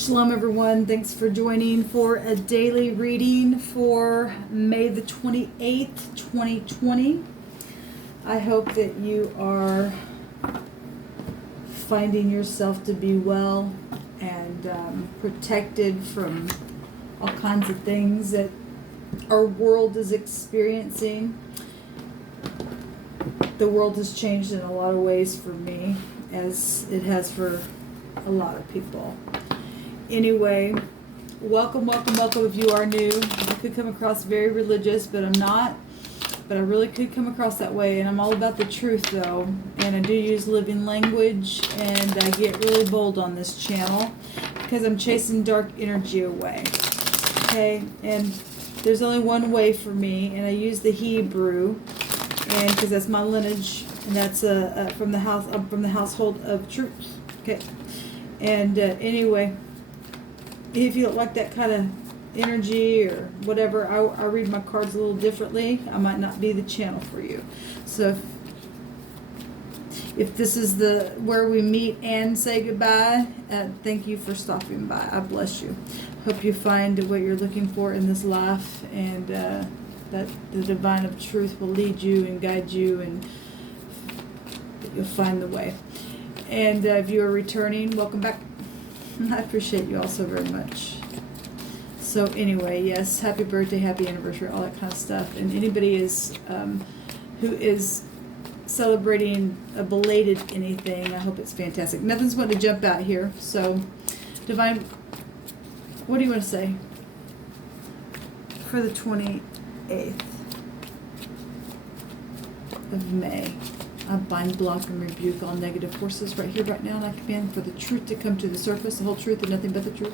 Shalom everyone, thanks for joining for a daily reading for May the 28th, 2020. I hope that you are finding yourself to be well and protected from all kinds of things that our world is experiencing. The world has changed in a lot of ways for me, as it has for a lot of people. Anyway, welcome if you are new. I could come across very religious, but I'm not. But I really could come across that way, and I'm all about the truth though. And I do use living language, and I get really bold on this channel because I'm chasing dark energy away. Okay, and there's only one way for me, and I use the Hebrew, and because that's my lineage, and that's from the house. I'm from the household of truth. Okay, and anyway. If you don't like that kind of energy or whatever, I read my cards a little differently. I might not be the channel for you. So if this is where we meet and say goodbye, thank you for stopping by. I bless you. Hope you find what you're looking for in this life, and that the divine of truth will lead you and guide you, and that you'll find the way. And if you are returning, welcome back. I appreciate you all so very much. So anyway, yes, happy birthday, happy anniversary, all that kind of stuff. And anybody who is celebrating a belated anything, I hope it's fantastic. Nothing's going to jump out here. So, Divine, what do you want to say for the 28th of May? I bind, block, and rebuke all negative forces right here, right now, and I command for the truth to come to the surface, the whole truth and nothing but the truth.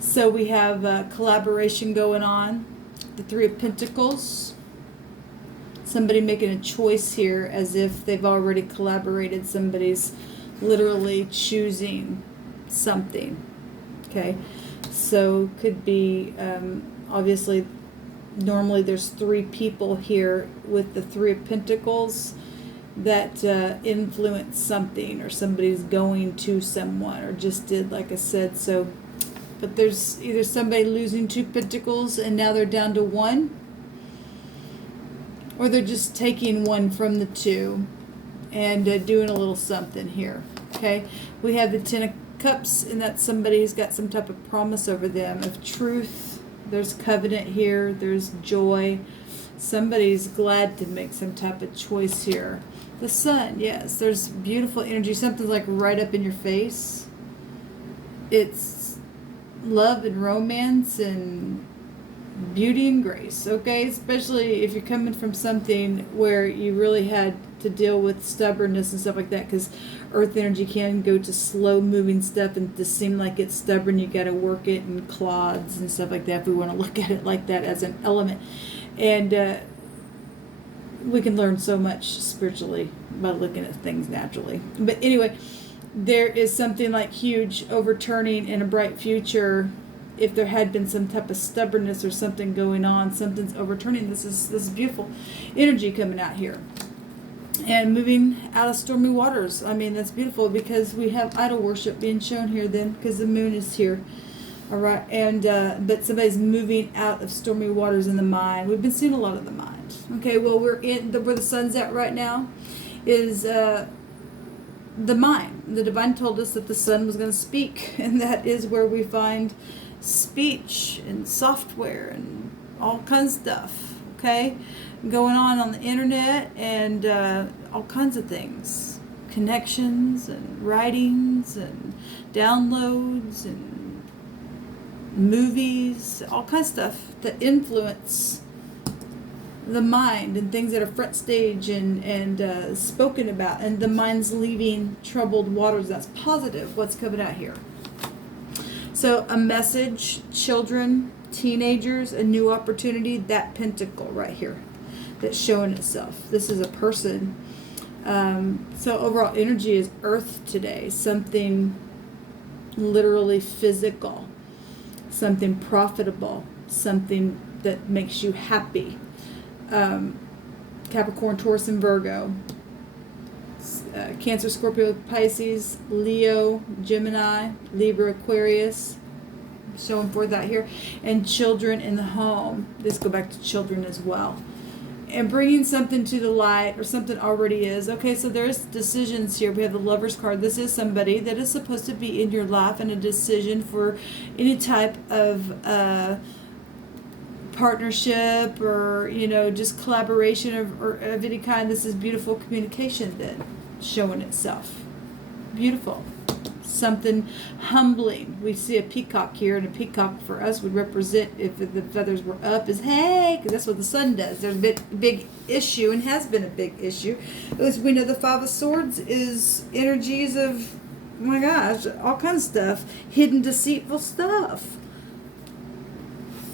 So we have collaboration going on, the Three of Pentacles. Somebody making a choice here as if they've already collaborated. Somebody's literally choosing something. Okay, so could be obviously normally there's three people here with the Three of Pentacles that influence something, or somebody's going to someone, or just did, like I said. So but there's either somebody losing two pentacles and now they're down to one, or they're just taking one from the two and doing a little something here. Okay, we have the Ten of Cups, and that's somebody who's got some type of promise over them of truth. There's covenant here. There's joy. Somebody's glad to make some type of choice here. The Sun, yes, there's beautiful energy. Something's like right up in your face. It's love and romance and beauty and grace, okay? Especially if you're coming from something where you really had to deal with stubbornness and stuff like that, because earth energy can go to slow moving stuff and to seem like it's stubborn. You got to work it in clods and stuff like that, if we want to look at it like that as an element. And we can learn so much spiritually by looking at things naturally. But anyway, there is something like huge overturning in a bright future. If there had been some type of stubbornness or something going on, something's overturning. This is beautiful energy coming out here. And moving out of stormy waters. I mean, that's beautiful, because we have idol worship being shown here then, because the moon is here. All right. And but somebody's moving out of stormy waters in the mind. We've been seeing a lot of the mind. Okay, well, we're in where the sun's at right now is the mind. The divine told us that the sun was going to speak, and that is where we find speech and software and all kinds of stuff, okay, going on the internet, and all kinds of things, connections and writings and downloads and movies, all kinds of stuff that influence the mind, and things that are front stage and spoken about, and the mind's leaving troubled waters. That's positive, what's coming out here. So a message, children, teenagers, a new opportunity, that pentacle right here that's showing itself. This is a person. So overall energy is earth today. Something literally physical, something profitable, something that makes you happy. Capricorn, Taurus, and Virgo. Cancer, Scorpio, Pisces, Leo, Gemini, Libra, Aquarius. Showing for that here. And children in the home. Let's go back to children as well. And bringing something to the light, or something already is. Okay, so there's decisions here. We have the Lover's card. This is somebody that is supposed to be in your life, and a decision for any type of partnership, or just collaboration of any kind. This is beautiful communication then showing itself. Beautiful. Something humbling. We see a peacock here, and a peacock for us would represent, if the feathers were up, is hey, because that's what the sun does. There's a big issue, and has been a big issue. As we know, the Five of Swords is energies of, oh my gosh, all kinds of stuff, hidden, deceitful stuff.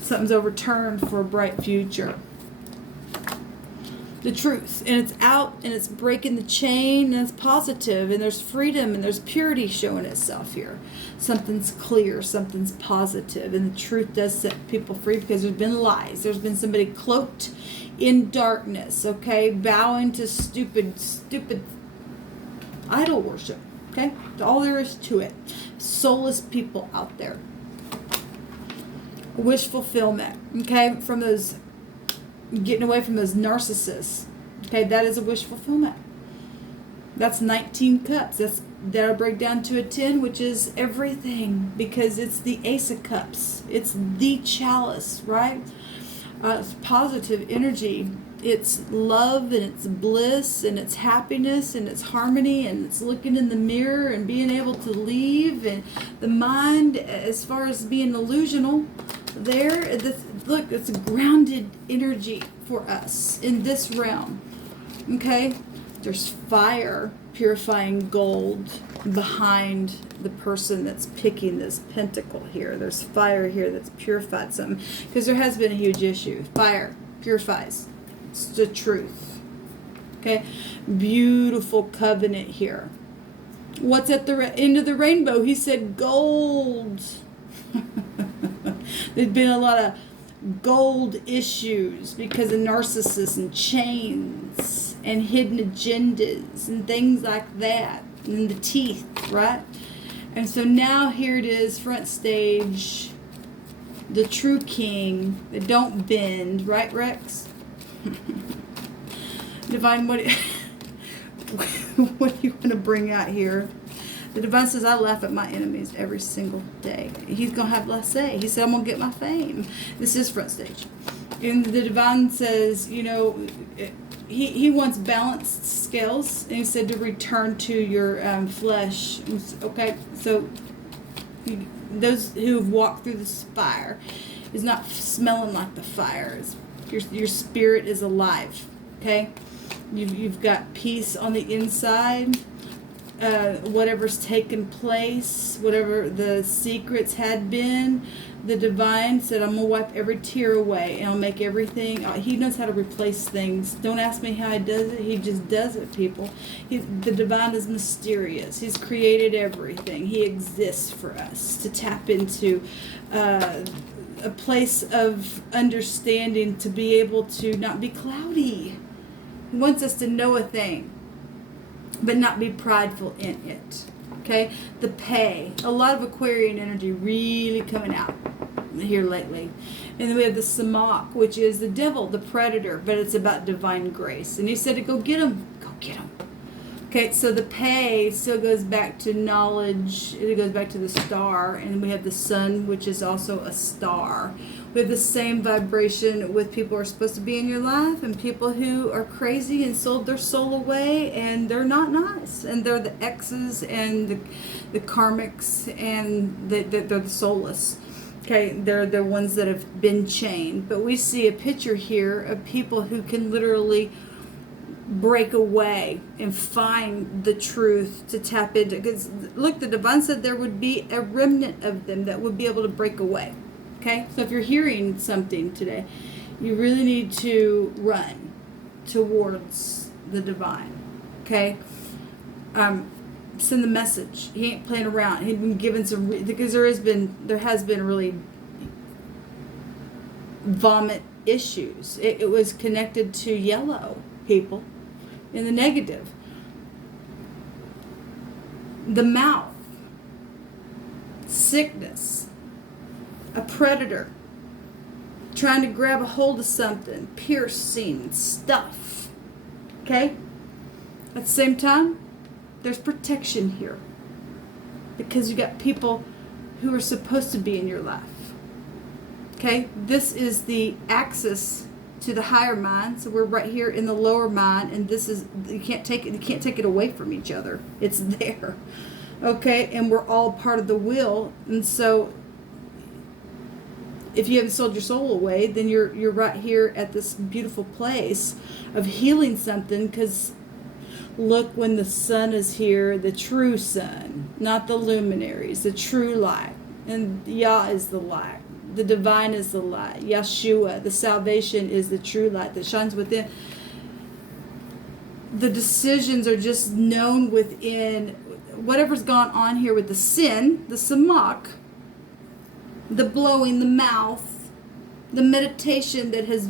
Something's overturned for a bright future. The truth, and it's out, and it's breaking the chain, and it's positive, and there's freedom, and there's purity showing itself here. Something's clear, something's positive, and the truth does set people free, because there's been lies. There's been somebody cloaked in darkness, okay, bowing to stupid idol worship, okay? That's all there is to it. Soulless people out there. Wish fulfillment, okay, from those, getting away from those narcissists. Okay, that is a wish fulfillment. That's 19 cups. That'll break down to a 10, which is everything, because it's the Ace of Cups. It's the chalice, right? It's positive energy. It's love, and it's bliss, and it's happiness, and it's harmony, and it's looking in the mirror and being able to leave, and the mind, as far as being illusional, there, look, it's a grounded energy for us in this realm. Okay, there's fire, purifying gold behind the person that's picking this pentacle here. There's fire here that's purified something, because there has been a huge issue. Fire purifies. It's the truth. Okay, beautiful covenant here. What's at the end of the rainbow? He said gold. There's been a lot of gold issues because of narcissists and chains and hidden agendas and things like that, and the teeth, right? And so now here it is, front stage, the true king that don't bend, right, Rex? Divine, what do you want to bring out here? The Divine says, I laugh at my enemies every single day. He's going to have less say. He said, I'm going to get my fame. This is front stage. And the Divine says, he wants balanced scales. And he said to return to your flesh. Okay, so those who have walked through this fire is not smelling like the fire. Your spirit is alive. Okay, you've got peace on the inside. Whatever's taken place, whatever the secrets had been, the Divine said, I'm going to wipe every tear away, and I'll make everything. He knows how to replace things. Don't ask me how he does it. He just does it, people. The Divine is mysterious. He's created everything. He exists for us to tap into a place of understanding, to be able to not be cloudy. He wants us to know a thing, but not be prideful in it. Okay? The pay. A lot of Aquarian energy really coming out here lately. And then we have the Samach, which is the devil, the predator, but it's about divine grace. And he said to go get him. Go get him. Okay, so the pay still goes back to knowledge. It goes back to the star. And we have the sun, which is also a star. We have the same vibration with people who are supposed to be in your life, and people who are crazy and sold their soul away, and they're not nice. And they're the X's and the karmics, and they're the soulless. Okay, they're the ones that have been chained. But we see a picture here of people who can literally break away and find the truth to tap into. Because look, the Divine said there would be a remnant of them that would be able to break away. Okay, so if you're hearing something today, you really need to run towards the Divine. Okay, send the message. He ain't playing around. He'd been given some, because there has been really vomit issues. It was connected to yellow people in the negative. The mouth, sickness, a predator trying to grab a hold of something, piercing stuff. Okay? At the same time, there's protection here, because you got people who are supposed to be in your life. Okay? This is the axis to the higher mind. So we're right here in the lower mind, and this is, you can't take it away from each other. It's there. Okay? And we're all part of the wheel. And so if you haven't sold your soul away, then you're right here at this beautiful place of healing something, because look, when the sun is here, the true sun, not the luminaries, the true light. And Yah is the light. The divine is the light. Yeshua, the salvation, is the true light that shines within. The decisions are just known within whatever's gone on here with the sin, the samach, the blowing, the mouth, the meditation that has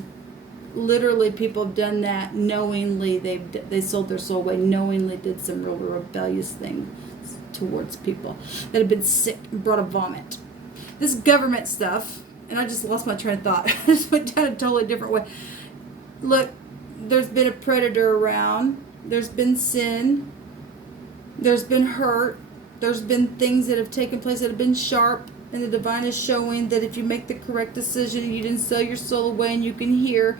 literally, people have done that knowingly. They sold their soul away, knowingly did some real rebellious things towards people that have been sick and brought a vomit. This government stuff, and I just lost my train of thought. I just went down a totally different way. Look, there's been a predator around. There's been sin. There's been hurt. There's been things that have taken place that have been sharp. And the divine is showing that if you make the correct decision and you didn't sell your soul away, and you can hear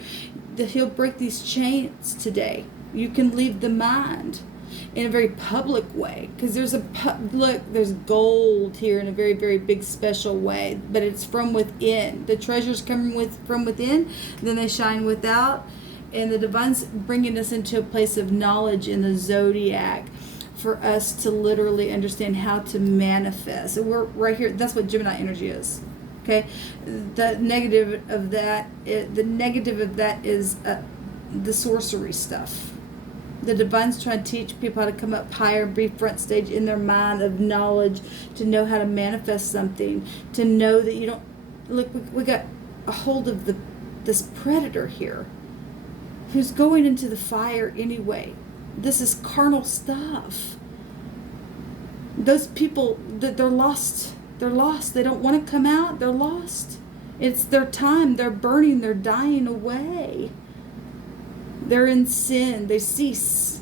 that he'll break these chains today. You can leave the mind in a very public way, because there's there's gold here in a very, very big special way, but it's from within. The treasures come from within, then they shine without, and the divine's bringing us into a place of knowledge in the zodiac, for us to literally understand how to manifest. So we're right here. That's what Gemini energy is. Okay, the negative of that is the sorcery stuff. The divine's trying to teach people how to come up higher, be front stage in their mind of knowledge, to know how to manifest something, to know that you don't look. We got a hold of this predator here, who's going into the fire anyway. This is carnal stuff. Those people, they're lost. They're lost. They don't want to come out. They're lost. It's their time. They're burning. They're dying away. They're in sin. They cease.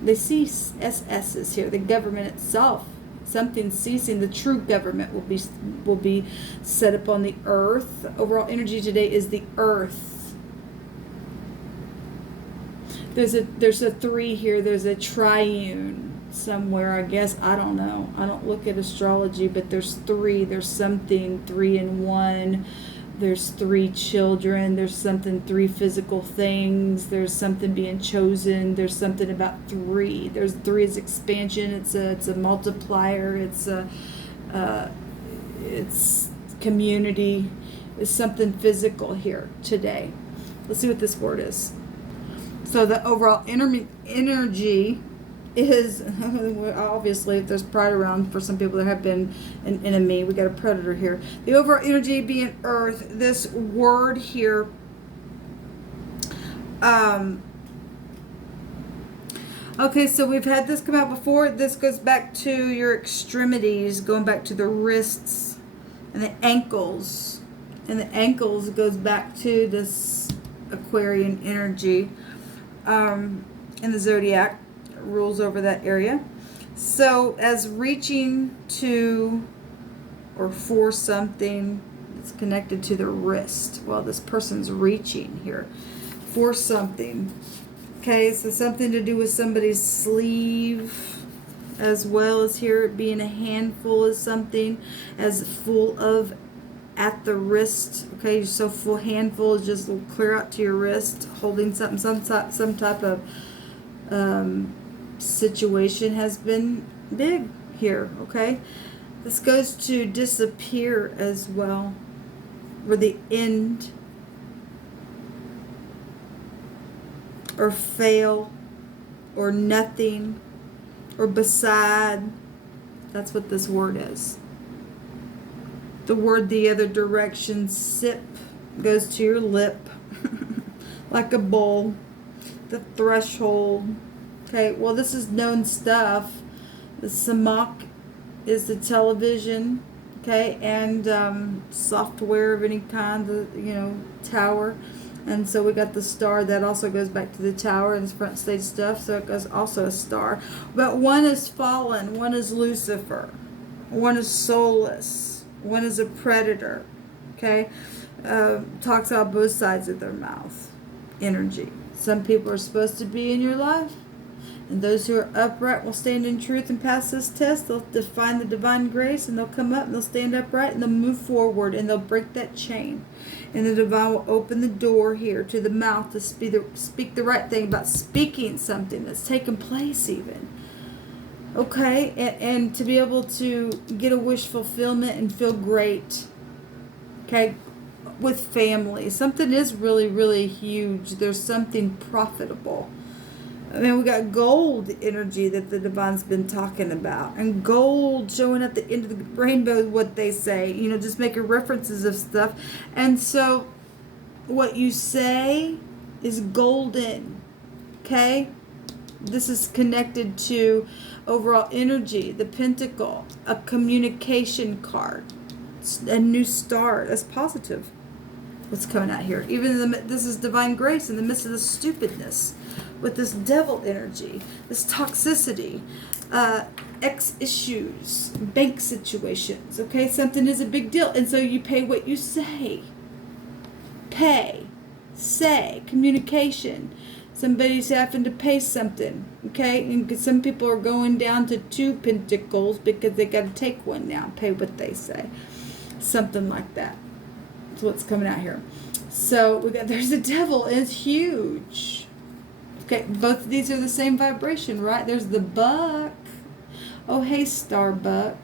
They cease. SS is here. The government itself. Something ceasing. The true government will be set up on the earth. Overall energy today is the earth. There's a 3 here. There's a triune somewhere, I guess. I don't know. I don't look at astrology, but there's 3. There's something 3 in 1. There's 3 children. There's something 3 physical things. There's something being chosen. There's something about 3. There's 3 is expansion. It's a multiplier. It's community. It's something physical here today. Let's see what this word is. So the overall energy is, obviously, if there's pride around, for some people there have been an enemy. We got a predator here. The overall energy being earth. This word here, okay, so we've had this come out before. This goes back to your extremities, going back to the wrists and the ankles. And the ankles goes back to this Aquarian energy. In the zodiac, rules over that area. So as reaching to or for something that's connected to the wrist. Well, this person's reaching here for something. Okay, so something to do with somebody's sleeve, as well as here being a handful of something, as full of at the wrist. Okay, so full handful is just clear out to your wrist, holding something, some type of situation has been big here. Okay, this goes to disappear as well, or the end, or fail, or nothing, or beside. That's what this word is. The word the other direction, sip, goes to your lip. Like a bowl. The threshold. Okay, well, this is known stuff. The ShAhH is the television, okay, and software of any kind, the tower. And so we got the star that also goes back to the tower and the front stage stuff, so it goes also a star. But one is fallen, one is Lucifer, one is soulless, one is a predator, okay? Talks out both sides of their mouth. Energy. Some people are supposed to be in your life, and those who are upright will stand in truth and pass this test. They'll define the divine grace, and they'll come up and they'll stand upright and they'll move forward and they'll break that chain. And the divine will open the door here to the mouth to speak the right thing about speaking something that's taken place even. Okay? And to be able to get a wish fulfillment and feel great. Okay? With family. Something is really, really huge. There's something profitable. I mean, we got gold energy that the divine's been talking about. And gold showing at the end of the rainbow, what they say. Just making references of stuff. And so, what you say is golden. Okay? This is connected to overall energy. The pentacle. A communication card. A new start. That's positive. What's coming out here? Even this is divine grace in the midst of the stupidness. With this devil energy, this toxicity, X issues, bank situations, okay? Something is a big deal. And so you pay what you say. Pay. Say. Communication. Somebody's having to pay something, okay? And some people are going down to 2 pentacles because they got to take one now. Pay what they say. Something like that. That's what's coming out here. So there's a devil. And it's huge. Okay, both of these are the same vibration, right? There's the buck. Oh, hey, Starbuck.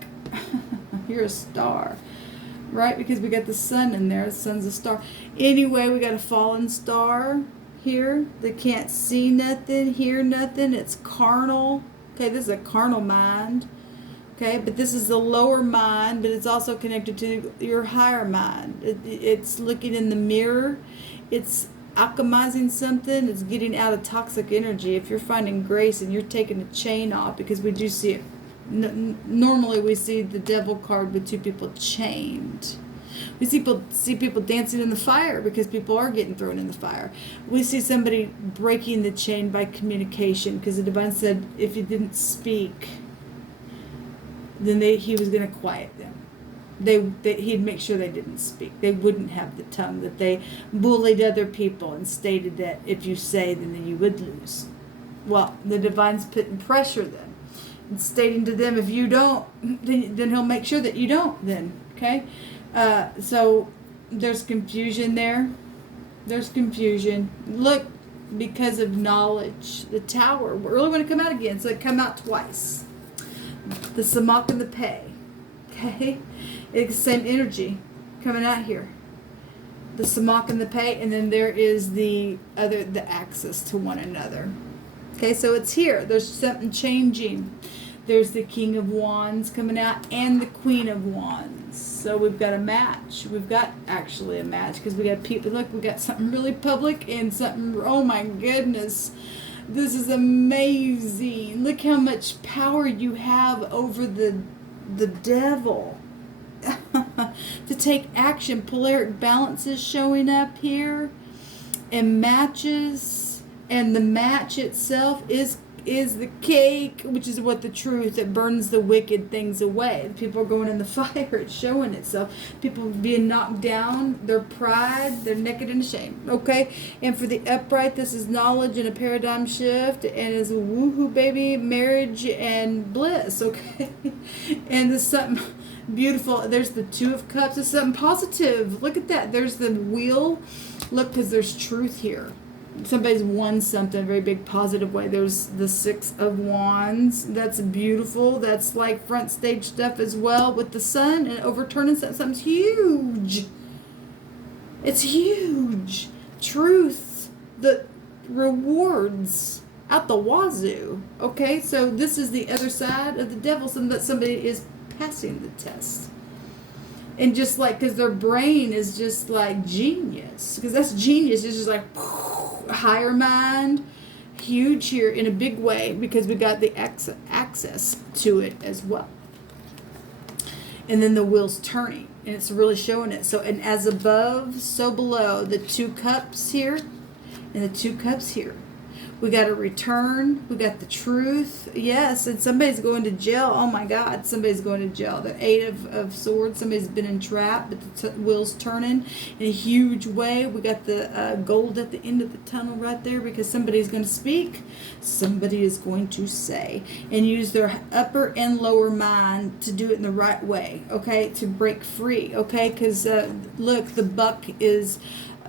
You're a star, right? Because we got the sun in there. The sun's a star. Anyway, we got a fallen star here that can't see nothing, hear nothing. It's carnal. Okay, this is a carnal mind. Okay, but this is the lower mind, but it's also connected to your higher mind. It's looking in the mirror. It's alchemizing something. It's getting out of toxic energy. If you're finding grace and you're taking the chain off, because we do see it. Normally we see the devil card with 2 people chained. We see people dancing in the fire because people are getting thrown in the fire. We see somebody breaking the chain by communication because the divine said if you didn't speak, then he was going to quiet them. He'd make sure they didn't speak. They wouldn't have the tongue, that they bullied other people and stated that if you say, then you would lose. Well, the divine's putting pressure then and stating to them, if you don't, then he'll make sure that you don't then, okay? So there's confusion there. There's confusion. Look, because of knowledge, the tower, we're really going to come out again, so it come out twice. The ShAhH and the pay, okay? It's the same energy coming out here. The ShAhH and the pay, and then there is the access to one another. Okay, so it's here. There's something changing. There's the King of Wands coming out and the Queen of Wands. So we've got a match. We've got actually a match because we got people. Look, we got something really public and something. Oh my goodness. This is amazing. Look how much power you have over the devil. To take action. Polaric balance is showing up here, and matches, and the match itself is the cake, which is what the truth that burns the wicked things away. People are going in the fire. It's showing itself. People being knocked down, their pride, they're naked and ashamed. Okay, and for the upright, this is knowledge and a paradigm shift, and is a woohoo baby, marriage and bliss. Okay, and there's something beautiful. There's the 2 of Cups. It's something positive. Look at that. There's the wheel. Look, because there's truth here. Somebody's won something in a very big positive way. There's the 6 of Wands. That's beautiful. That's like front stage stuff as well with the sun and overturning something's huge. It's huge. Truth. The rewards. out the wazoo. Okay, so this is the other side of the devil, that somebody is passing the test. And just like, because their brain is just like genius, because that's genius. It's just like higher mind, huge here in a big way, because we got the access to it as well. And then the wheel's turning, and it's really showing it. So, and as above, so below, the 2 cups here and the 2 cups here. We got a return. We got the truth. Yes, and somebody's going to jail. Oh my God, somebody's going to jail. The 8 of Swords. Somebody's been entrapped, but the wheel's turning in a huge way. We got the gold at the end of the tunnel right there, because somebody's going to speak. Somebody is going to say and use their upper and lower mind to do it in the right way. Okay, to break free. Okay, because look, the buck is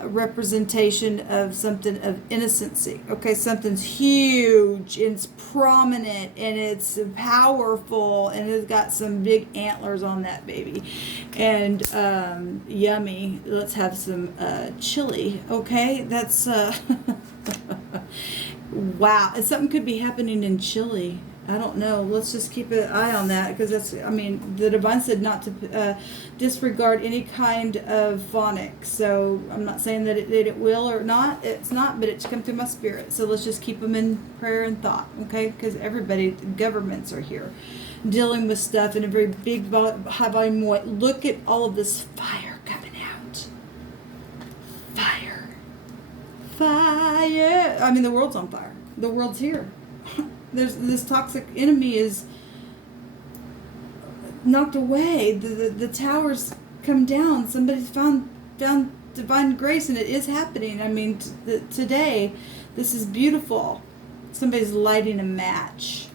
representation of something of innocency. Okay, something's huge, it's prominent, and it's powerful, and it's got some big antlers on that baby. And yummy. Let's have some chili. Okay, that's wow. Something could be happening in Chile. I don't know. Let's just keep an eye on that, because that's, I mean, the divine said not to disregard any kind of phonics. So I'm not saying that it will or not. It's not, but it's come through my spirit. So let's just keep them in prayer and thought, okay? Because everybody, governments are here dealing with stuff in a very big, high volume way. Look at all of this fire coming out. Fire. Fire. I mean, the world's on fire. The world's here. There's this toxic enemy is knocked away. The towers come down. Somebody's found divine grace, and it is happening. I mean, today, this is beautiful. Somebody's lighting a match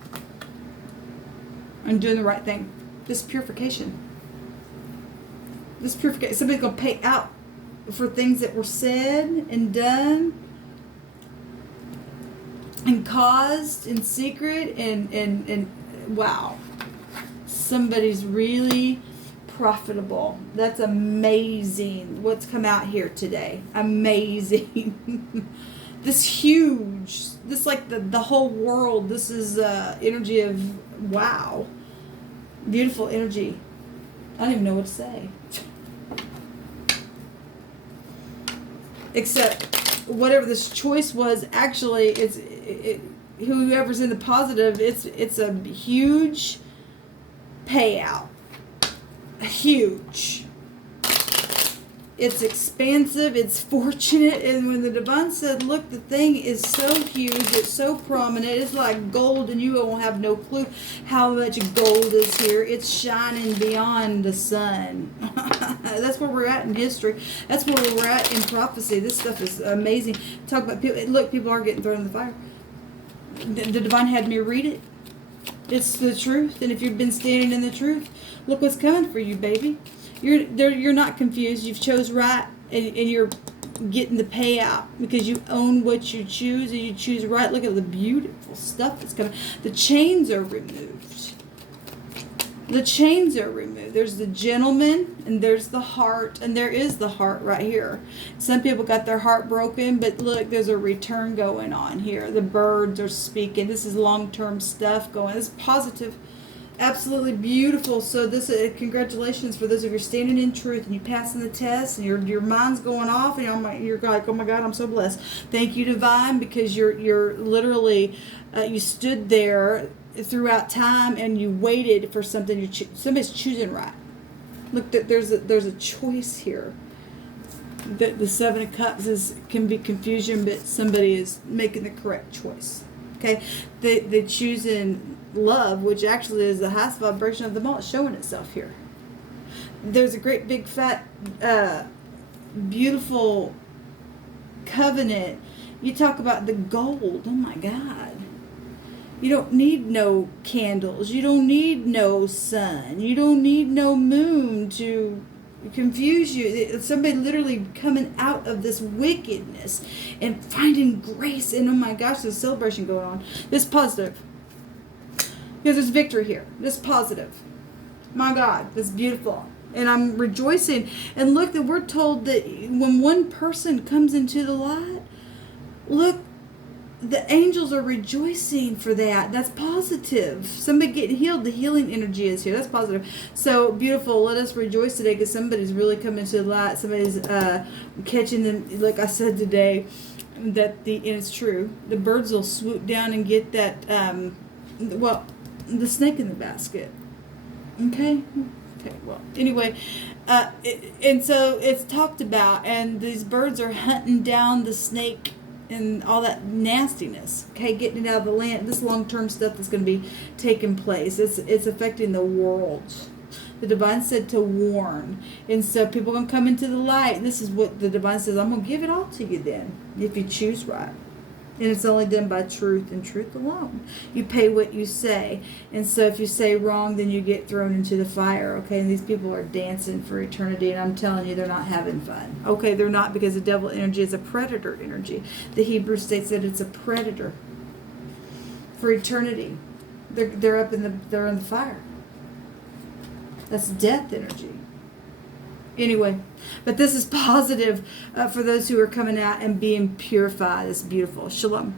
and doing the right thing. This purification. Somebody's gonna pay out for things that were said and done and caused in secret, and wow, somebody's really profitable. That's amazing what's come out here today. Amazing. This like the whole world. This is energy of wow, beautiful energy. I don't even know what to say, except whatever this choice was, actually, whoever's in the positive, it's a huge payout. Huge. It's expansive, it's fortunate, and when the divine said, look, the thing is so huge, it's so prominent, it's like gold, and you won't have no clue how much gold is here. It's shining beyond the sun. That's where we're at in history. That's where we're at in prophecy. This stuff is amazing. Talk about people. Look, people are getting thrown in the fire. The divine had me read it. It's the truth, and if you've been standing in the truth, look what's coming for you, baby. You're not confused. You've chose right, and you're getting the payout because you own what you choose, and you choose right. Look at the beautiful stuff that's coming. The chains are removed. The chains are removed. There's the gentleman, and there's the heart, and there is the heart right here. Some people got their heart broken, but look, there's a return going on here. The birds are speaking. This is long-term stuff going. This is positive. Absolutely beautiful. So this congratulations for those of you standing in truth and you passing the test, and your mind's going off, and you're like, oh my God, I'm so blessed. Thank you, divine, because you're literally you stood there throughout time and you waited for something. Somebody's choosing right. Look, there's a choice here. The 7 of Cups can be confusion, but somebody is making the correct choice. Okay, they choosing love, which actually is the highest vibration of them all. It's showing itself here. There's a great big fat beautiful covenant. You talk about the gold. Oh my God. You don't need no candles. You don't need no sun. You don't need no moon to confuse you. Somebody literally coming out of this wickedness and finding grace. And oh my gosh, there's a celebration going on. This positive. Because there's victory here. This positive. My God, this beautiful. And I'm rejoicing. And look, that we're told that when one person comes into the light, look, the angels are rejoicing for that. That's positive. Somebody getting healed. The healing energy is here. That's positive. So beautiful. Let us rejoice today because somebody's really coming to the light. Somebody's catching them. Like I said today, that and it's true. The birds will swoop down and get that. The snake in the basket. Okay. Well, anyway, and so it's talked about, and these birds are hunting down the snake and all that nastiness, okay, getting it out of the land. This long-term stuff that's going to be taking place. It's affecting the world. The divine said to warn, and so people are going to come into the light. This is what the divine says. I'm going to give it all to you then, if you choose right. And it's only done by truth and truth alone. You pay what you say. And so if you say wrong, then you get thrown into the fire, okay? And these people are dancing for eternity, and I'm telling you, they're not having fun. Okay, they're not, because the devil energy is a predator energy. The Hebrew states that it's a predator for eternity. They're in the fire. That's death energy. Anyway, but this is positive for those who are coming out and being purified. It's beautiful. Shalom.